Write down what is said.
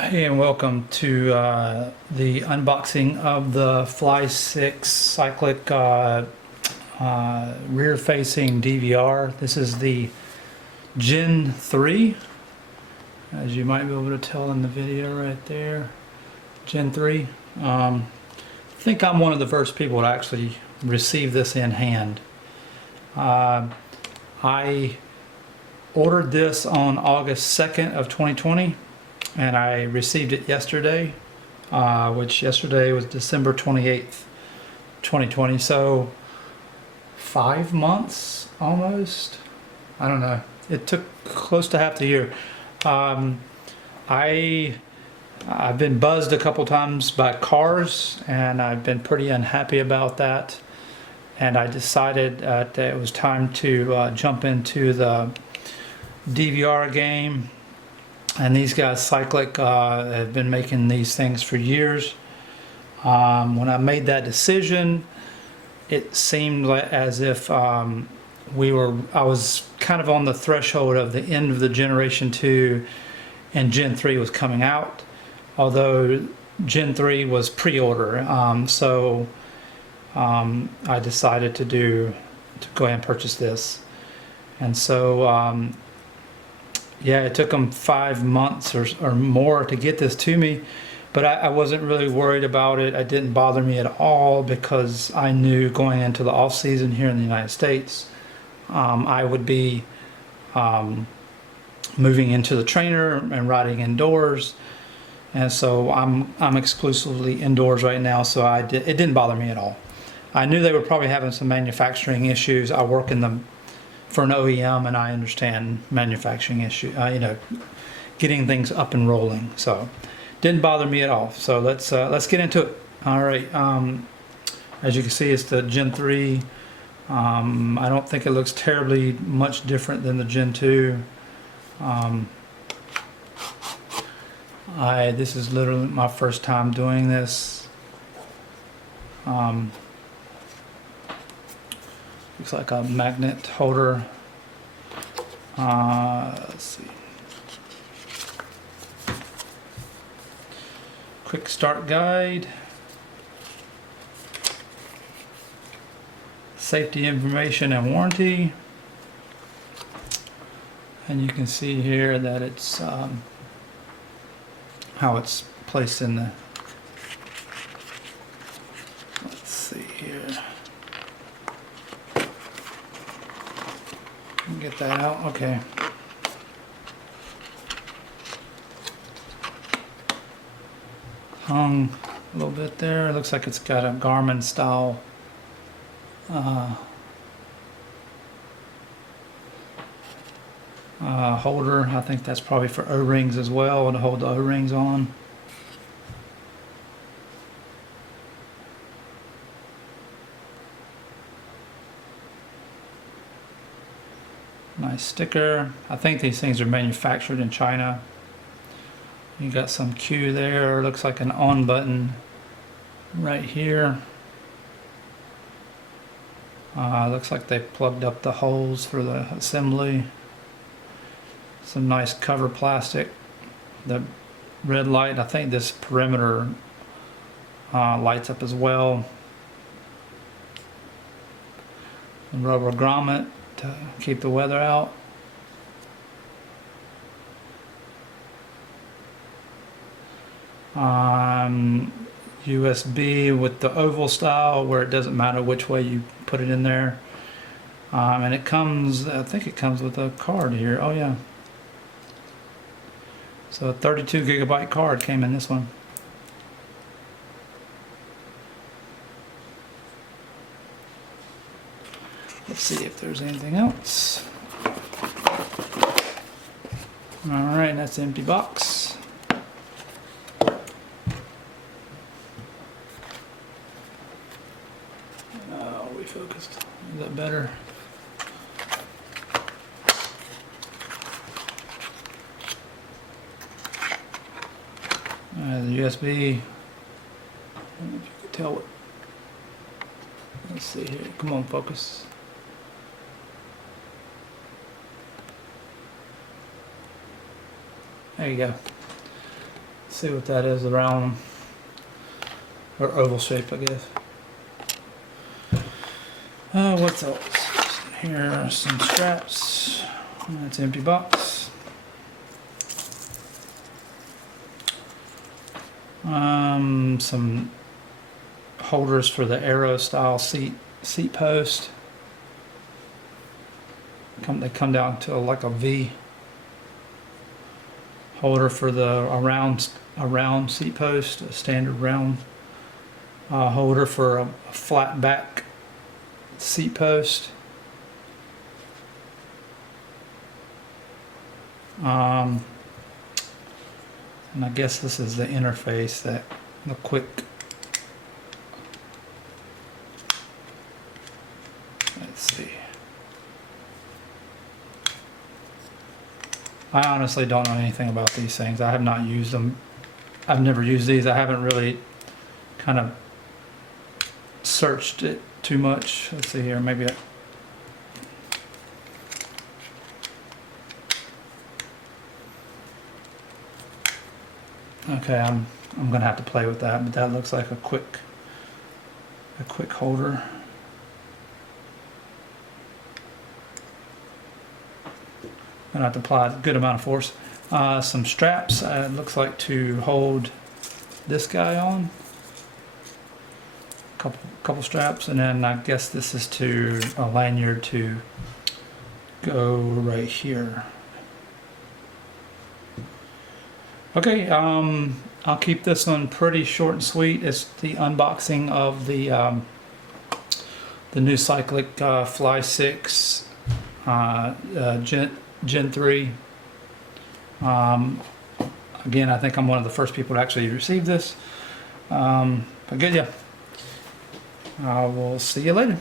Hey, and welcome to the unboxing of the Fly6 Cycliq rear-facing DVR. This is the Gen 3, as you might be able to tell in the video right there. Gen 3. I think I'm one of the first people to actually receive this in hand. I ordered this on August 2nd of 2020. And I received it yesterday, which yesterday was December 28th, 2020. So 5 months almost. I don't know. It took close to half the year. I've been buzzed a couple times by cars, and I've been pretty unhappy about that. And I decided that it was time to jump into the DVR game. And these guys, Cycliq, have been making these things for years. When I made that decision, it seemed as if I was kind of on the threshold of the end of the Generation 2 and Gen 3 was coming out, although Gen 3 was pre-order. I decided to go ahead and purchase this. And so yeah, it took them 5 months or more to get this to me, but I wasn't really worried about it. It didn't bother me at all because I knew going into the off season here in the United States, I would be moving into the trainer and riding indoors, and so I'm exclusively indoors right now. So it didn't bother me at all. I knew they were probably having some manufacturing issues. I work for an OEM, and I understand manufacturing issue, getting things up and rolling. So didn't bother me at all. So let's get into it. All right. As you can see, it's the Gen 3. I don't think it looks terribly much different than the Gen 2. This is literally my first time doing this. Looks like a magnet holder. Let's see. Quick start guide. Safety information and warranty. And you can see here that it's how it's placed in the. Let's see here. Get that out. Okay. Hung a little bit there. Looks like it's got a Garmin style holder. I think that's probably for O-rings as well, to hold the O-rings on. Nice sticker. I think these things are manufactured in China. You got some Q there. Looks like an on button right here. Looks like they plugged up the holes for the assembly. Some nice cover plastic. The red light, I think this perimeter lights up as well. The rubber grommet to keep the weather out. USB with the oval style where it doesn't matter which way you put it in there. And it comes, I think it comes with a card here. Oh yeah. So a 32 gigabyte card came in this one. Let's see if there's anything else. Alright, that's an empty box. We focused. Is that better? The USB. I don't know if you can tell what. Let's see here. Come on, focus. There you go. see what that is, around or oval shape, I guess. What's else? Here are some straps. That's an empty box. Some holders for the Aero style seat post. They come down to like a V. Holder for the around seat post, a standard round holder for a flat back seat post. And I guess this is the interface, the quick. Let's see. I honestly don't know anything about these things. I have not used them. I've never used these. I haven't really kind of searched it too much. Let's see here, maybe okay, I'm gonna have to play with that, but that looks like a quick holder. Gonna have to apply a good amount of force. Some straps, it looks like, to hold this guy on. Couple straps, and then I guess this is to a lanyard to go right here. Okay, I'll keep this one pretty short and sweet. It's the unboxing of the new Cycliq Fly6 Gen 3. Again, I think I'm one of the first people to actually receive this. But good, yeah. I will see you later.